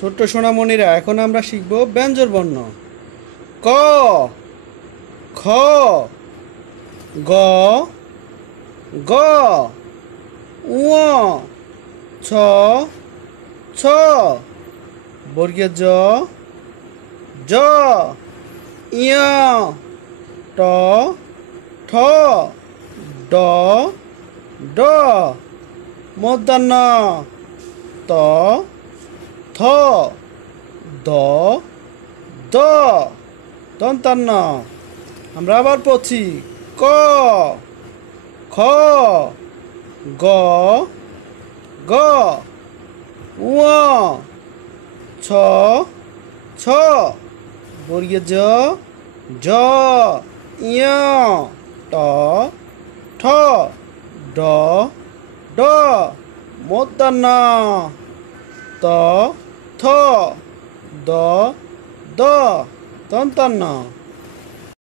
ছোট্ট সোনামণিরা, এখন আমরা শিখব ব্যঞ্জন বর্ণ। ক, খ, গ, গ, ঙ, ছ, ছ, বর্গীয় জ, জ, ইয়, ট, ঠ, ড, ড, মূর্ধন্য ত, থ, দ, দ, দন্তান্ন। আমরা আবার পড়ছি। ক, খ, গ, গ, ঙ, ছ, ছ, বর্গীয় জ, জ, ইয়, ট, ঠ, ড, ড, মূর্ধন্য ত, থ, দ, দ, দন্তান্ন।